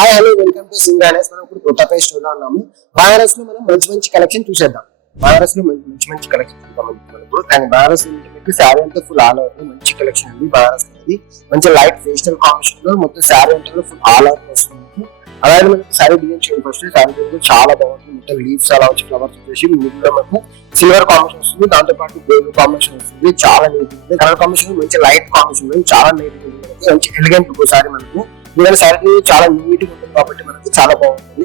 Hi hello welcome to sing Ganesh. మనం ఇప్పుడు కొత్త పేజ్ లో ఉన్నాము. బనారస్ లో మనం మంచి కలెక్షన్ చూసేద్దాం. బనారస్ లో మంచి కలెక్షన్ చూద్దాం. ఇప్పుడు కానీ బనారస్ మీకు శారీ అంతా ఫుల్ ఆల్ ఓవర్ మంచి కలెక్షన్ ఉంది. బనారస్ అనేది మంచి లైట్ పేస్టల్ కాంబినేషన్ లో మొత్తం శారీ అంతా ఫుల్ ఆల్ ఓవర్ వస్తుంది. అలాగే మనకి శారీ డిజైన్ చేయండి. ఫస్ట్ శారీ డిజైన్ చాలా బాగుంటుంది. మొత్తం లీవ్స్ అలా వచ్చి ఫ్లవర్స్ వచ్చేసి మిడిల్ లో మనకు సిల్వర్ కాంబినేషన్ వస్తుంది. దాంతో పాటు గోల్డ్ కాంబినేషన్ వస్తుంది. చాలా నీట్ ఉంది. కలర్ కాంబినేషన్ మంచి లైట్ కాంబినేషన్ చాలా నీట్ ఉంది. మంచి ఎలిగెంట్ శారీ మనకు ఇలాంటి శారీ చాలా నీట్ గా ఉంటుంది కాబట్టి మనకి చాలా బాగుంటుంది.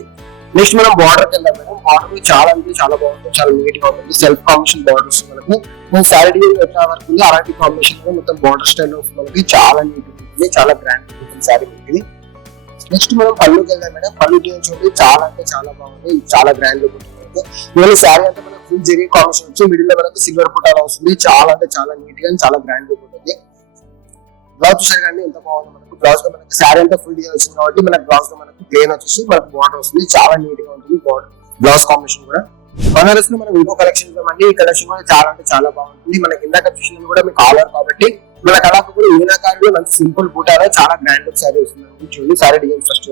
నెక్స్ట్ మనం బార్డర్ కి వెళ్దాం మేడం. బార్డర్ చాలా అంటే చాలా బాగుంటుంది. చాలా నీట్ గా ఉంటుంది. సెల్ఫ్ కాంబినేషన్ బార్డర్ వస్తుంది మనకు. మన శారీ డిజైన్ ఎట్లా వరకు ఉంది అలాంటి కాంబినేషన్ లో మొత్తం బార్డర్ స్టైల్ వస్తుంది మనకి. చాలా నీట్ ఉంటుంది. చాలా గ్రాండ్ ఉంటుంది శారీ మనకి. నెక్స్ట్ మనం పళ్ళుకి వెళ్దాం మేడం. పళ్ళు డిజైన్ చూడండి చాలా అంటే చాలా బాగుంది. చాలా గ్రాండ్ గా ఉంటుంది. ఇవన్నీ శారీ అంటే మనకు ఫుల్ జెరీ కాంబినేషన్ వచ్చి మిడిల్ లో మనకు సిల్వర్ పుటాలు వస్తుంది. చాలా అంటే చాలా నీట్ గా చాలా గ్రాండ్ గా ఉంటుంది. బ్లౌజ్ చూసారు కానీ ఎంత బాగుంది మనకు. బ్లౌజ్ లో మనకి శారీ అంతా ఫుల్ డిజైన్ వచ్చింది కాబట్టి మనకి బ్లౌజ్ లో మనకి ప్లేన్ వచ్చేసి మనకు బార్డర్ వస్తుంది. చాలా నీట్ గా ఉంటుంది బార్డర్ బ్లౌజ్ కాంబినేషన్ కూడా. బనారస్ లో మనం ఇంకో కలెక్షన్ ఈ కలెక్షన్ కూడా చాలా అంటే చాలా బాగుంటుంది. మనకి ఇందాక చూసిన కూడా మీకు ఆల్ ఓవర్ కాబట్టి మనకు అలా కూడా మీనాకారిలో మంచి సింపుల్ బూటాలో చాలా గ్రాండ్ శారీ వస్తుంది. చూడండి sari design first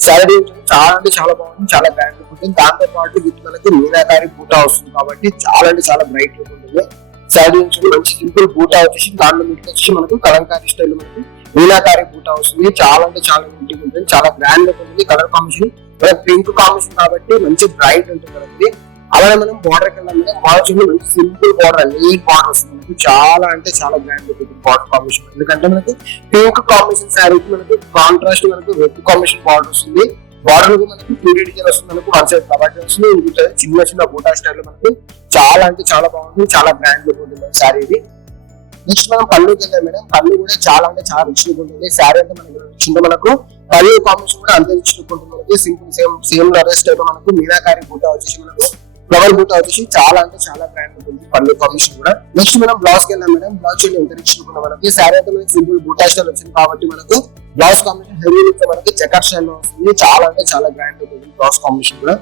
sari design చాలా అంటే చాలా బాగుంటుంది. చాలా గ్రాండ్ లుక్ ఉంటుంది. దాంతో పాటు విత్ మనకి మీనాకారి బూటా వస్తుంది కాబట్టి చాలా అంటే చాలా బ్రైట్ లుక్ ఉంటుంది. శారీ మంచి సింపుల్ బూటా వచ్చేసి దాంట్లో మీకు వచ్చి మనకు కలంకారీ స్టైల్ మనకు మీనాకారి బూటా వస్తుంది. చాలా అంటే చాలా నీట్ ఉంటుంది. చాలా గ్రాండ్ లుక్ ఉంటుంది. కలర్ కాంబినేషన్ పింక్ కాంబినేషన్ కాబట్టి మంచి బ్రైట్ ఉంటుంది మనకి. అలాగే మనం బార్డర్ కింద బార్డర్ చూడండి మంచి సింపుల్ బార్డర్ నీట్ బార్డర్ వస్తుంది మనకు. చాలా అంటే చాలా గ్రాండ్ ఉంటుంది బార్డర్ కాంబినేషన్. ఎందుకంటే మనకు పింక్ కాంబినేషన్ శారీకి మనకు కాంట్రాస్ట్ మనకు రెడ్ కాంబినేషన్ బార్డర్ వస్తుంది. బార్డర్ కు మనకు ప్యూరీ డిజైన్ వస్తుంది మనకు. వన్ సైడ్ కాబట్టి వస్తుంది. చిన్న చిన్న బూటా స్టైల్ మనకు చాలా అంటే చాలా బాగుంటుంది. చాలా గ్రాండ్ లుక్ ఉంటుంది శారీ ఇది. నెక్స్ట్ మనం పళ్ళుకి వెళ్దాం మేడం. పళ్ళు కూడా చాలా అంటే చాలా రిచ్ లుక్ ఉంటుంది. శారీ అంటే మనకు రిచ్ మనకు పళ్ళు కాంబినేషన్ కూడా అంతే రిచ్ లుక్ ఉంటుంది మనకి. సింపుల్ సేమ్ అరెస్ట్ అయితే మనకు మీనాకారి బూటా వచ్చేసి మనకు ఫ్లవర్ బూటా వచ్చేసి చాలా అంటే చాలా గ్రాండ్ ఉంటుంది పళ్ళు కాంబినేషన్ కూడా. నెక్స్ట్ మనం బ్లౌజ్ కి వెళ్దాం మేడం. బ్లౌజ్ చూడండి ఎంత రిచ్ లుక్ మనకి. శారీ అయితే మనకి సింపుల్ బూటా స్టైల్ వచ్చింది కాబట్టి మనకు బ్లౌజ్ కాంబినేషన్ హెవీ లుక్ మనకి చెకర్ స్టైల్ లో వస్తుంది. చాలా అంటే చాలా గ్రాండ్ ఉంటుంది బ్లౌజ్ కాంబినేషన్ కూడా.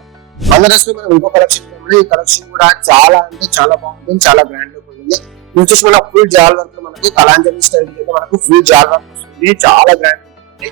బనారస్ లో మనం ఇంకో కలెక్షన్ ఈ కలెక్షన్ కూడా చాలా అంటే చాలా బాగుంటుంది. చాలా గ్రాండ్ లుక్ ఉంటుంది. వచ్చేసి మన ఫుల్ జాల్ వర్క్ మనకు కలాంజలి స్టైల్ మనకు ఫుల్ జాల్ వర్క్ వస్తుంది. చాలా గ్రాండ్ ఉంటుంది.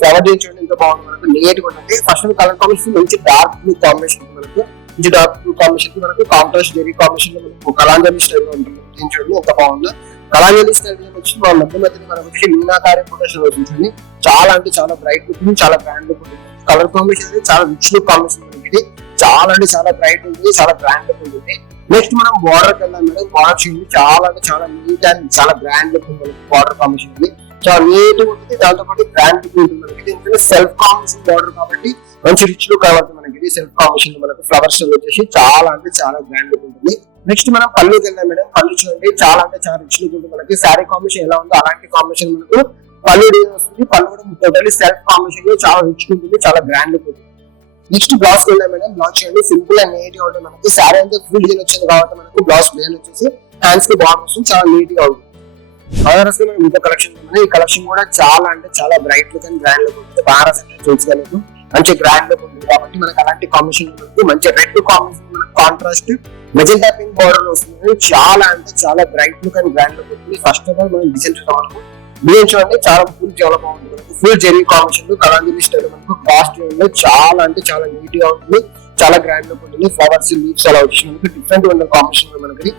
ఫ్లవర్ డిజైన్ చూడండి ఎంత బాగుంది మనకు. నీట్ గా ఉంటుంది. ఫస్ట్ కలర్ కాంబినేషన్ మంచి డార్క్ బ్లూ కాంబినేషన్ మనకు. మంచి డార్క్ బ్లూ కాంబినేషన్ మనకు కాంట్రాస్ట్ జెరీ కాంబినేషన్ లో మనకు కలాంజలి స్టైల్ లో ఉంటుంది. దీని చూడండి ఎంత బాగుందో. కలాంజలి స్టైల్ వచ్చి మన మధ్య మనకు వచ్చి మీనాకారి ప్రొటెక్షన్ వచ్చింది. చాలా అంటే చాలా బ్రైట్ లుక్ చాలా గ్రాండ్ లుక్ ఉంటుంది. కలర్ కాంబినేషన్ అనేది చాలా రిచ్ లుక్ కాంబినేషన్ మనకి. చాలా అంటే చాలా బ్రైట్ ఉంటుంది. చాలా గ్రాండ్ లుక్ ఉంటుంది. నెక్స్ట్ మనం బార్డర్ కి వెళ్దాం మేడం. బార్డర్ చూడండి చాలా అంటే చాలా నీట్ అండ్ చాలా గ్రాండ్ లుక్ ఉంటుంది బార్డర్ కాంబినేషన్ ఉంది. చాలా నీట్ ఉంటుంది. దాంతో పాటు గ్రాండ్ లుక్ ఉంటుంది మనకి. దీనికి సెల్ఫ్ కాంబినేషన్ బార్డర్ కాబట్టి మంచి రిచ్ లుక్ కాబట్టి మనకి సెల్ఫ్ కాంబినేషన్ మనకు ఫ్లవర్ స్టైల్ వచ్చేసి చాలా అంటే చాలా గ్రాండ్ లుక్ ఉంటుంది. నెక్స్ట్ మనం పళ్ళుకి వెళ్దాం మేడం. పళ్ళు చూడండి చాలా అంటే చాలా రిచ్ లుక్ ఉంటుంది మనకి. శారీ కాంబినేషన్ ఎలా ఉందో అలాంటి కాంబినేషన్ మనకు పళ్ళు డిజైన్ వస్తుంది. పళ్ళు కూడా టోటల్లీ సెల్ఫ్ కాంబినేషన్ లో చాలా రిచ్ ఉంటుంది. చాలా గ్రాండ్ లుక్ ఉంటుంది. నెక్స్ట్ బ్లౌజ్ కి వెళ్దాం మేడం. బ్లౌజ్ చేయండి సింపుల్ అండ్ నీట్ గా ఉంటుంది మనకి. శారీ అంతా ఫుల్ డిజైన్ వచ్చింది కాబట్టి మనకు బ్లౌజ్ ప్లేన్ వచ్చేసి హ్యాండ్స్ కి బార్డర్ వస్తుంది. చాలా నీట్ గా ఉంటుంది. బనారస్ లో మనం ఇంకో కలెక్షన్ ఉంది. ఈ కలెక్షన్ కూడా చాలా అంటే చాలా bright look and grand look ఉంటుంది. బనారస్ అంటే చూసుకోలేదు మంచి గ్రాండ్ లుక్ ఉంటుంది కాబట్టి మనకు అలాంటి కాంబినేషన్ ఉంటుంది. మంచి రెడ్ కాంబినేషన్ మనకు కాంట్రాస్ట్ మెజెంటా పింక్ బార్డర్ వస్తుంది. చాలా అంటే చాలా bright look and grand look ఉంటుంది. ఫస్ట్ ఆఫ్ ఆల్ మనం డిజైన్ చూడవచ్చు. డిజైన్ చూడండి చాలా ఫుల్ చాలా బాగుంటుంది మనకు. Full zari combination Kalanjali style మనకు కాస్ట్ చాలా అంటే చాలా నీట్ గా ఉంటుంది. చాలా గ్రాండ్ లుక్ ఉంటుంది. ఫ్లవర్స్ లీవ్స్ అలా వచ్చి మనకి డిఫరెంట్ ఉంటుంది కాంబినేషన్ మనకి.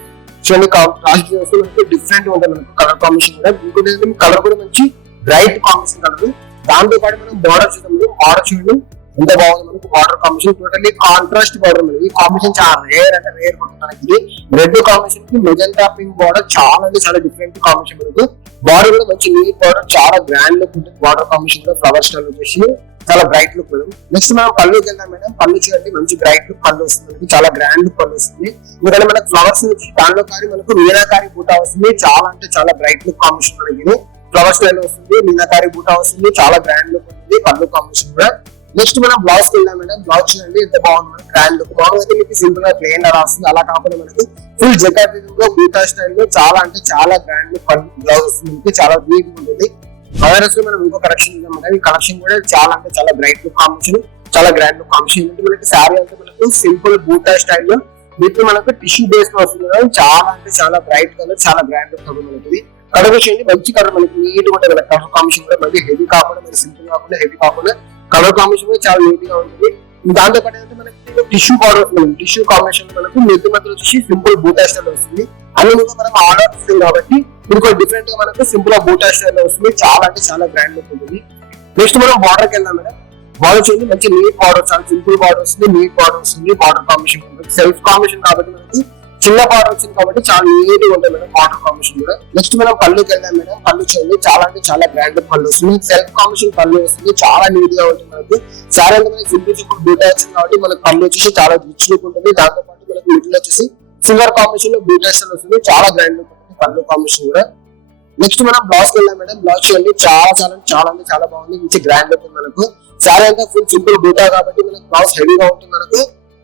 చూడండి కాస్ట్ మనకి డిఫరెంట్ ఉంటుంది మనకు కలర్ కాంబినేషన్ కూడా. ఇంకోటి కలర్ కూడా మంచి బ్రైట్ కాంబినేషన్ కలర్. దాంతో పాటు మనం బార్డర్ చూద్దాం. బార్డర్ చూడండి ఎంత బాగుంది మనకు. Border combination totally contrast border మనకి. ఈ కాంబినేషన్ చాలా రేర్ అంటే రేర్ ఉంటుంది మనకి. రెడ్ కాంబినేషన్ కి మెజెంటా పింక్ బార్డర్ చాలా అంటే చాలా డిఫరెంట్ కాంబినేషన్ మనకు. బార్డర్ కూడా మంచి నీట్ బార్డర్ చాలా గ్రాండ్ లుక్ ఉంటుంది. బార్డర్ కాంబినేషన్ లో ఫ్లవర్ స్టైల్ వచ్చేసి చాలా బ్రైట్ లుక్ మేడం. నెక్స్ట్ మనం పళ్ళుకి వెళ్దాం మేడం. పళ్ళు చూడండి మంచి బ్రైట్ లుక్ పళ్ళు వస్తుంది. చాలా గ్రాండ్ లుక్ పళ్ళు వస్తుంది. ఎందుకంటే మనకు ఫ్లవర్స్ దాంట్లో కానీ మనకు మీనాకారి బూటా వస్తుంది. చాలా అంటే చాలా బ్రైట్ లుక్ కాంబినేషన్ మనకి. ఫ్లవర్ స్టైల్ వస్తుంది. మీనాకారి బూటా వస్తుంది. చాలా గ్రాండ్ లుక్ ఉంటుంది పళ్ళు కాంబినేషన్ కూడా. నెక్స్ట్ మనం బ్లౌజ్ కి వెళ్దాం మేడం. బ్లౌజ్ చూడండి ఎంత బాగుంది మనకి. గ్రాండ్ లుక్ మామూలుగా అయితే మీకు సింపుల్ గా ప్లేన్ గా వస్తుంది. అలా కాకుండా మనకు ఫుల్ జెకార్డ్ లో బూటా స్టైల్ లో చాలా అంటే చాలా గ్రాండ్ లుక్ బ్లౌజ్ వస్తుంది. చాలా నీట్ ఉంటుంది. బనారస్ లో మనం ఇంకో కలెక్షన్ ఉందాం. ఈ కలెక్షన్ కూడా చాలా అంటే చాలా బ్రైట్ లుక్ కాంబినేషన్ చాలా గ్రాండ్ లుక్ కాంబినేషన్ ఉంటుంది మనకి. శారీ అంటే మనకు సింపుల్ బూటా స్టైల్ లో వీటిలో మనకు టిష్యూ బేస్ లో వస్తుంది. చాలా అంటే చాలా బ్రైట్ కలర్ చాలా గ్రాండ్ లుక్ మనకి. కలర్ చేయండి మంచి కలర్ మనకి నీట్ గా ఉంటుంది. కలర్ కాంబినేషన్ కూడా మళ్ళీ హెవీ కాకుండా మరి సింపుల్ కాకుండా హెవీ కాకుండా కలర్ కాంబినేషన్ కూడా చాలా నీట్ గా ఉంటుంది. దాంతో పాటు ఏంటంటే మనకి టిష్యూ బార్డర్ వస్తుంది. టిష్యూ కాంబినేషన్ మనకు మధ్య మధ్యలో వచ్చేసి సింపుల్ బూటా స్టైల్ వస్తుంది. అన్ని కూడా మనం ఆర్డర్ వస్తుంది కాబట్టి ఇది కూడా డిఫరెంట్ గా మనకు సింపుల్ గా బూటా స్టైల్ లో వస్తుంది. చాలా అంటే చాలా గ్రాండ్ లుక్ ఉంటుంది. నెక్స్ట్ మనం బార్డర్ కి వెళ్దాం మేడం. బార్డర్ చూడండి మంచి నీట్ బార్డర్, చాలా సింపుల్ బార్డర్ వస్తుంది, నీట్ బార్డర్ వస్తుంది. బార్డర్ కాంబినేషన్ ఉంటుంది, సెల్ఫ్ కాంబినేషన్ కాబట్టి మనకి చిన్న బార్డర్ వచ్చింది కాబట్టి చాలా నీట్ గా ఉంటుంది మేడం బార్డర్ కాంబినేషన్ కూడా. నెక్స్ట్ మనం పళ్ళుకి వెళ్దాం మేడం. పళ్ళు చూడండి చాలా అంటే చాలా గ్రాండ్ పళ్ళు వస్తుంది. సెల్ఫ్ కాంబినేషన్ పళ్ళు వస్తుంది, చాలా నీట్ గా ఉంటుంది మనకు. చాలా అంటే మనకి సింపుల్ సింపుల్ బూటా వచ్చింది కాబట్టి మనకు పళ్ళు వచ్చేసి చాలా రిచ్ లుక్ ఉంటుంది. దాంతో పాటు మనకి మిడిల్ వచ్చేసి సిల్వర్ కాంబినేషన్ లో బూటా స్టైల్ వస్తుంది, చాలా గ్రాండ్ లుక్ ఉంటుంది పళ్ళు కాంబినేషన్ కూడా. నెక్స్ట్ మనం బ్లౌజ్ కి వెళ్దాం మేడం. బ్లౌజ్ చూడండి చాలా చాలా చాలా అంటే చాలా బాగుంది, మంచి గ్రాండ్ లుక్ మనకు. శారీ అంతా ఫుల్ సింపుల్ బూటా కాబట్టి మనకు బ్లౌజ్ హెవీగా ఉంటుంది మనకు.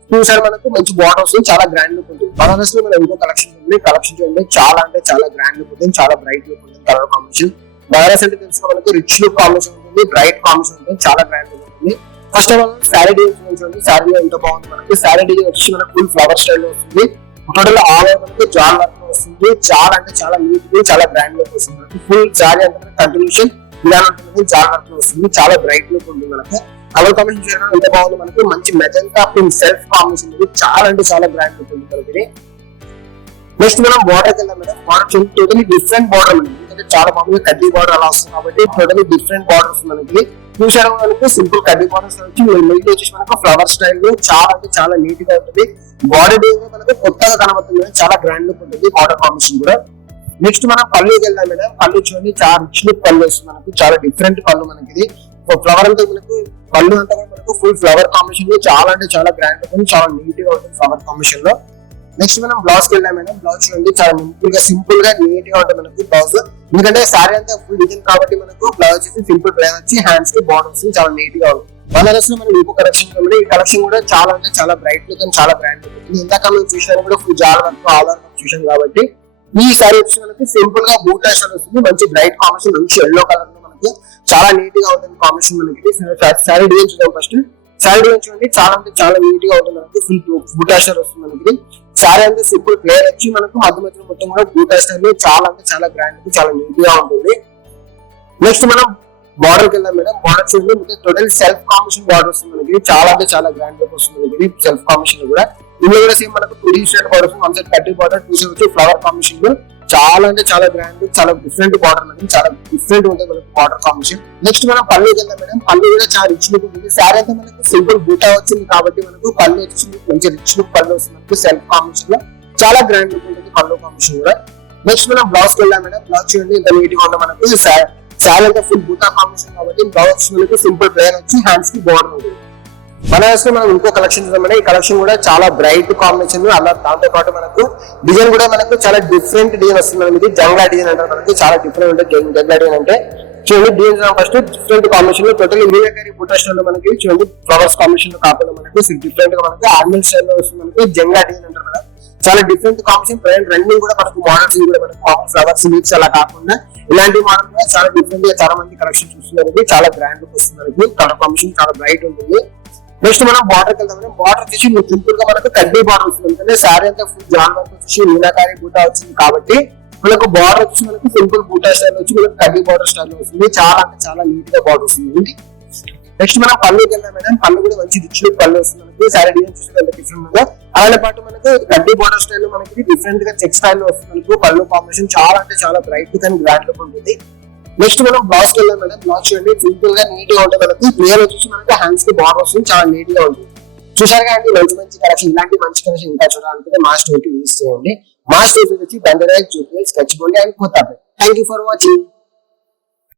చూసారు మనకు మంచి బార్డర్ వస్తుంది, చాలా గ్రాండ్ లుక్ ఉంటుంది. బనారస్ లో మనం ఇంకో కలెక్షన్ ఉంది. కలెక్షన్ చూడండి చాలా అంటే చాలా గ్రాండ్ లుక్ ఉంటుంది, చాలా బ్రైట్ లుక్ ఉంటుంది కలర్ కాంబినేషన్. బనారస్ అంటే తెలుసు మనకు రిచ్ లుక్ కాంబినేషన్ ఉంటుంది, బ్రైట్ కాంబినేషన్ ఉంటుంది, చాలా గ్రాండ్ లుక్ ఉంటుంది. First of all sari design చూడండి. శారీ ఎంత బాగుంది మనకి. శారీ డిజైన్ వచ్చి మనకు ఫుల్ ఫ్లవర్ స్టైల్ లో వస్తుంది. టోటల్ ఆల్ ఓవర్ మనకి జాల్ వర్క్ వస్తుంది. చాలా అంటే చాలా నీట్ గా చాలా గ్రాండ్ లుక్ వస్తుంది. ఫుల్ శారీ అంటే కంటిన్యూషన్ ఇలా ఉంటుంది, జాల్ వర్క్ వస్తుంది, చాలా బ్రైట్ లుక్ ఉంటుంది మనకు. కలర్ కాంబినేషన్ చేయడం ఎంత బాగుంది మనకి. మంచి మెజంతా పింక్ సెల్ఫ్ కాంబినేషన్ ఉంది, చాలా అంటే చాలా గ్రాండ్ లుక్ ఉంది మనకి. నెక్స్ట్ మనం బార్డర్ కింద madam. Border totally different border మనకి, ఎందుకంటే చాలా మామూలుగా కడ్డీ బార్డర్ అలా వస్తుంది కాబట్టి టోటలీ డిఫరెంట్ బార్డర్స్ మనకి. చూసారు మనకు సింపుల్ కడ్డీ బార్డర్స్ వచ్చి మిడిల్ వచ్చేసి మనకు ఫ్లవర్ స్టైల్ లో చాలా అంటే చాలా నీట్ గా ఉంటుంది. బాడీ డిజైన్ మనకు కొత్తగా కనబడుతుంది, చాలా గ్రాండ్ లుక్ ఉంటుంది బార్డర్ కాంబినేషన్ కూడా. నెక్స్ట్ మనం పళ్ళుకి వెళ్దాం మేడం. పళ్ళు చూడండి చాలా రిచ్ లుక్ పళ్ళు వస్తుంది మనకు, చాలా డిఫరెంట్ పళ్ళు మనకి. ఇది ఫ్లవర్ అంతా మనకు పళ్ళు అంతా కూడా మనకు ఫుల్ ఫ్లవర్ కాంబినేషన్ లో చాలా అంటే చాలా గ్రాండ్ ఉంటుంది, చాలా నీట్ గా ఉంటుంది ఫ్లవర్ కాంబినేషన్ లో. నెక్స్ట్ మనం బ్లౌజ్ కి వెళ్దాం మేడం. బ్లౌజ్ చూడండి చాలా సింపుల్ గా నీట్ గా ఉంటుంది మనకు బ్లౌజ్. ఎందుకంటే సారీ అంతా ఫుల్ డిజైన్ కాబట్టి మనకు బ్లౌజ్ వచ్చి సింపుల్ ప్లెయిన్ వచ్చి హ్యాండ్స్ కి బార్డర్ వస్తుంది, చాలా నీట్ గా ఉంటుంది. బనారస్ లో మనం ఇంకో కలెక్షన్ ఉంది. ఈ కలెక్షన్ కూడా చాలా అంటే చాలా బ్రైట్ లుక్ అండ్ చాలా బ్రాండ్ లుక్ ఉంటుంది. ఇందాక మనం చూసాను కూడా ఫుల్ జాల్ వర్క్ ఆల్ వర్క్ చూసాం కాబట్టి ఈ సారీ వచ్చి మనకి సింపుల్ గా బూటా స్టైల్ వస్తుంది, మంచి బ్రైట్ కాంబినేషన్, మంచి ఎల్లో కలర్ లో మనకి చాలా నీట్ గా ఉంటుంది కాంబినేషన్ మనకి. సారీ డిజైన్ చూద్దాం ఫస్ట్. సారీ డిజైన్ చూడండి చాలా అంటే చాలా నీట్ గా ఉంటుంది మనకి. ఫుల్ బూటా స్టైల్ వస్తుంది మనకి. సారీ అంటే సింపుల్ ప్లేయర్ వచ్చి మనకు మధ్య మధ్యలో మొత్తం కూడా బూటా స్టైల్ చాలా అంటే చాలా గ్రాండ్ చాలా నీట్ గా ఉంటుంది. నెక్స్ట్ మనం బార్డర్ కి వెళ్దాం మేడం. బార్డర్ చూడండి టోటల్ సెల్ఫ్ కాంబినేషన్ బార్డర్ వస్తుంది మనకి, చాలా అంటే చాలా గ్రాండ్ లుక్ వస్తుంది మనకి సెల్ఫ్ కాంబినేషన్ లో కూడా. ఇందులో కూడా సేమ్ మనకు 2D స్టైల్ బార్డర్ వస్తుంది, వన్ సైడ్ కట్టి బార్డర్, టూ సైడ్ వచ్చి ఫ్లవర్ కాంబినేషన్ లో చాలా అంటే చాలా గ్రాండ్, చాలా డిఫరెంట్ బార్డర్ మనకి, చాలా డిఫరెంట్ ఉంటుంది మనకి బార్డర్ కాంబినేషన్. నెక్స్ట్ మనం పళ్ళు వెళ్దాం మేడం. పళ్ళు కూడా చాలా రిచ్ లుక్ ఉంటుంది. శారీ అంతా మనకు సింపుల్ బూటా వచ్చింది కాబట్టి మనకు పళ్ళు వచ్చి మంచి రిచ్ లుక్ పళ్ళు వస్తుంది మనకు సెల్ఫ్ కాంబినేషన్ లో, చాలా గ్రాండ్ లుక్ ఉంటుంది పళ్ళు కాంబినేషన్ కూడా. నెక్స్ట్ మనం బ్లౌజ్ కి వెళ్దాం మేడం. బ్లౌజ్ చూడండి ఎంత నీట్ గా ఉంది మనకు. శారీ అంతా ఫుల్ బూటా కాంబినేషన్ కాబట్టి బ్లౌజ్ మనకి సింపుల్ ప్లెయిన్ వచ్చి హ్యాండ్స్ కి బార్డర్ ఉంటుంది. బనారస్ లో మనం ఇంకో కలెక్షన్ చూద్దాం. ఈ కలెక్షన్ కూడా చాలా బ్రైట్ కాంబినేషన్, అలా దాంతో పాటు మనకు డిజైన్ కూడా మనకు చాలా డిఫరెంట్ డిజైన్ వస్తుంది మనకి. ఇది జంగ్లా డిజైన్ అంటారు మనకి, చాలా డిఫరెంట్ ఉంటుంది జంగ్లా డిజైన్ అంటే. చూడండి డిజైన్ ఫస్ట్ డిఫరెంట్ కాంబినేషన్ లో టోటల్ మీనాకారి బూటా స్టైల్ లో మనకి చూడండి ఫ్లవర్స్ కాంబినేషన్ లో కాకుండా మనకు డిఫరెంట్ గా మనకి ఆర్మల్ స్టైల్ లో వస్తుంది మనకి. జంగ్లా డిజైన్ అంటారు కదా, చాలా డిఫరెంట్ కాంబినేషన్. రన్నింగ్ కూడా మనకు మోడల్స్ కూడా మనకు ఫ్లవర్స్ లీవ్స్ అలా కాకుండా ఇలాంటి మోడల్ కూడా చాలా డిఫరెంట్ గా చాలా మంది కలెక్షన్ చూస్తున్నారు. చాలా గ్రాండ్ లుక్ వస్తుంది, కలర్ కాంబినేషన్ చాలా బ్రైట్ ఉంటుంది. నెక్స్ట్ మనం బార్డర్ వెళ్దాం. బార్డర్ వచ్చేసి సింపుల్ గా మనకు కడ్డీ బార్డర్ వస్తుంది, ఎందుకంటే సారీ అంతా ఫుల్ జాన్ వర్క్ వచ్చేసి మీనాకారి బూటా వచ్చింది కాబట్టి మనకు బార్డర్ వచ్చి మనకు సింపుల్ బూటా స్టైల్ వచ్చి మనకు కడ్డీ బార్డర్ స్టైల్ వస్తుంది, చాలా అంటే చాలా నీట్ గా బార్డర్ వస్తుంది. నెక్స్ట్ మనం పళ్ళుకి వెళ్దాం మేడం. పళ్ళు కూడా మంచి రిచ్ లుక్ పళ్ళు వస్తుంది మనకి. సారీ డిజైన్ చూస్తే ఎంత డిఫరెంట్ ఉందో అలానే పాటు మనకు కడ్డీ బార్డర్ స్టైల్ మనకి డిఫరెంట్ గా చెక్ స్టైల్ లో వస్తుంది మనకు. పళ్ళు కాంబినేషన్ చాలా అంటే చాలా bright look and grand look ఉంటుంది. నెక్స్ట్ మనం బ్లౌజ్ కి వెళ్దాం మేడం. బ్లౌజ్ చూడండి సింపుల్ గా నీట్ గా ఉంటుంది మనకి. ప్లేయర్ వచ్చేసి మనకి హ్యాండ్స్ కి బార్డర్ వస్తుంది, చాలా నీట్ గా ఉంటుంది. చూసారుగా అండి మంచి మంచి కలెక్షన్. ఇలాంటి మంచి కలెక్షన్ ఇంకా చూడాలనుకుంటే మా స్టోర్ కి విజిట్ చేయండి. మా స్టోర్ వచ్చి బందరాజ్, Jubilee, Gachibowli and Kothapet. Thank you for watching.